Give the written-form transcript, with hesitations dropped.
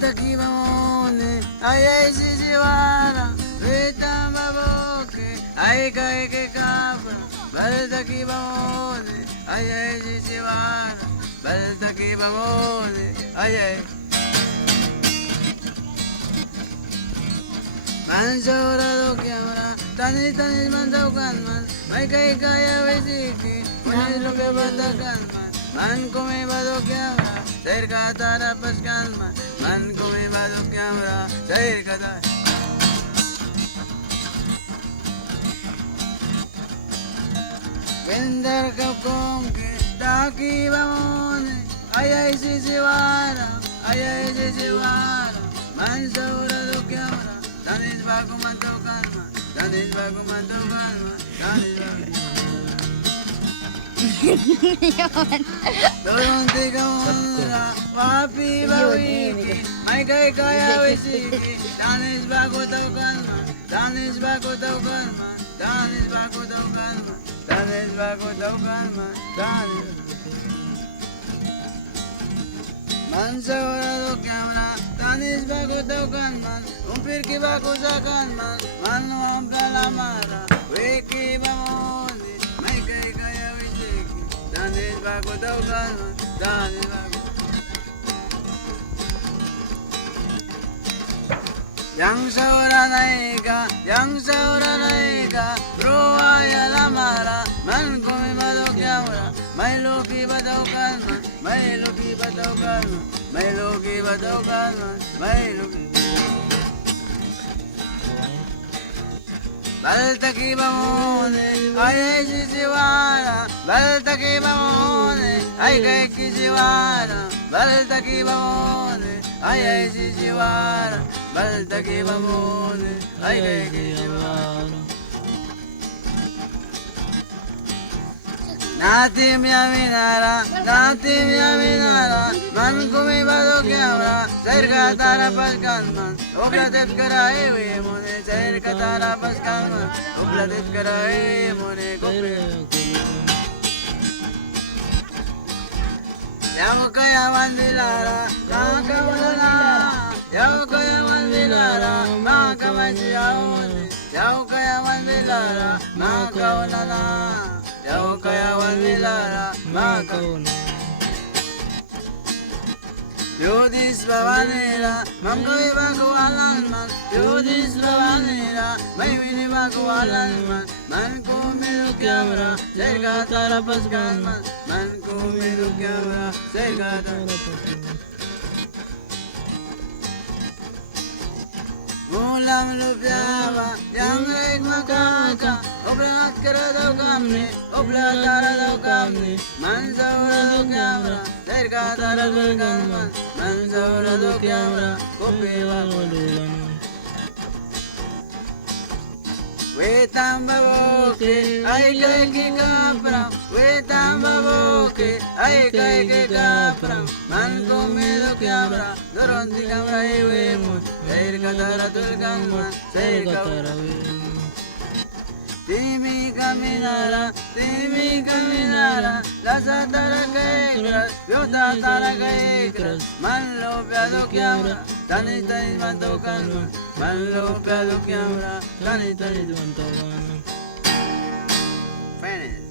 Baltaki Bamone, ay Sisiwara, Vita Maboke, ay Kaike Capra, Baltaki Bamone, ay Sisiwara, Baltaki Bamone, ay Mansura do Camera, Tani Tani Mandaukan man, may Kaya Visiki, when look about the gunman, Man come Bado Camera, Serka Tara Pascanman, Man come Bado Camera, Serka. Vender Kakonke, Taki Bamone, ay Sisiwara, ay Sisiwara, Mansura do Camera. Danis bago mantukan, Danis bago mantukan, Danis bago. Turun tiga mula, papi bawiki, may kaya wisiki. Danis bago taukan, Danis bago taukan, Danis bago taukan, Danis bago taukan, Danis. Mansura do camera, Danis bago taukan man, umpir ki bago sakan man, manu ampla la mara, wiki bamoni, may kaya wisiki, Danis bago taukan man, Danis bago. Yang saura naika, ruaya la mara, man kumi madok yamra, may luki bataukan man, may luki bataukan man, may luki bataukan man, may luki. Baltaki Bamone, ay Sisiwara, Baltaki Bamone, ay Kisiwara, Baltaki Bamone, ay Sisiwara, Baltaki Bamone, ay Kisiwara. Natim Yaminara, Man kumi bado Camera, Serka Tara Pascanman, Oblatet Karai Mone, Serka Tara Pascanman, Oblatet Karai Mone, Yamukaya Mandilara, Nakawana, Yamukaya Mandilara, Makamasiaone, Yamukaya Mandilara, Makawana. Yau kaya wanilara makauna. Yudis babanira, mangkoi baku alanman. Yudis babanira, may wini baku alanman. Man kumilu Camera, Serka Tara Pascanman. Man kumilu Camera, Serka Tara Pascanman. Mulam lupiaba, yang rek makaka, oblat kara daw kamni, oblat tara daw kamni, man saura do Camera, Serka Tara Pascanman, man saura do Camera, kopiwa kululan. Wetang baboke, ay kay kapra, wetang baboke, ay kay kapra, man kumilu Camera, doron di Camera iwemon, Serka Tara tulkanman, Serka Tara iwemon. Timi caminara, Lasa Tara Kaikras, Vyota Tara Kaikras, man lopia do Camera, Tani Tani mantukan, man lopia do Camera, Tani Tani mantukan. Finish.